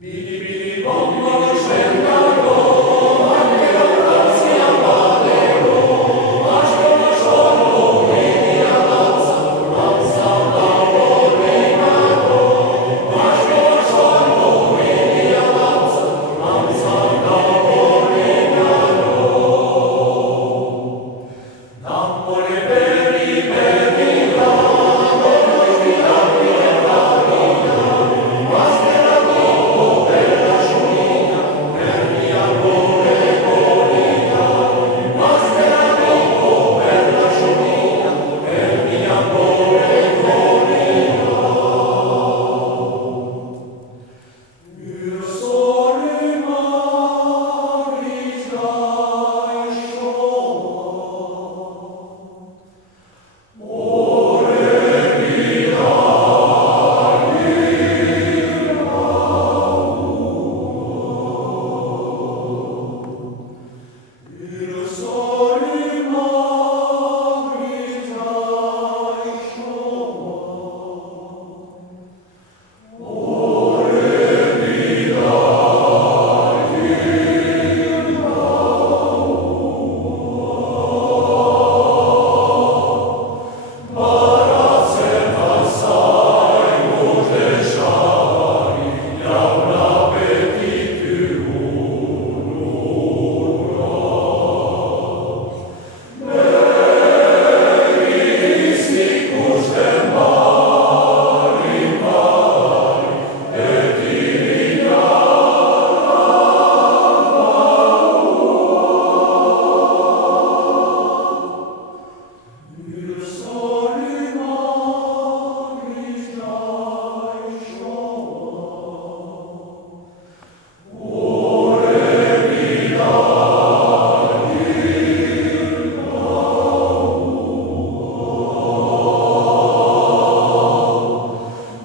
Bili bili bombo scendano, anche la Francia ballerò, ma solo vedi avanza, avanza la borenato, ma solo vedi avanza, avanza la borenato. Napoli beri beri la, beri la via, Mastera dopo per la sciolina, per mia boregoria. Mastera dopo per la sciolina, per mia boregoria. Io sono i mari già sciolti, ore mi io sono i mari già sciolti, ore mi barazze passai, mutesciari, ja un appetitu Meristicus de mari mari, et io sono i mari già sciolti, ore mi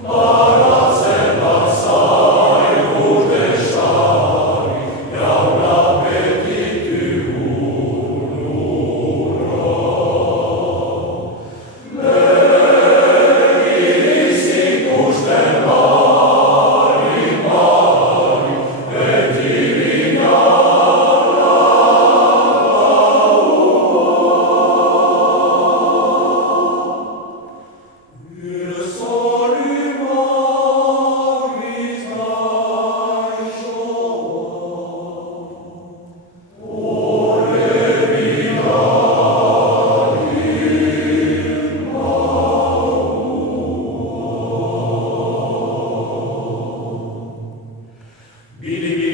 barazze passai, mutesciari, ja un appetitu Meristicus de mari mari, et io sono i mari già sciolti, ore mi Bili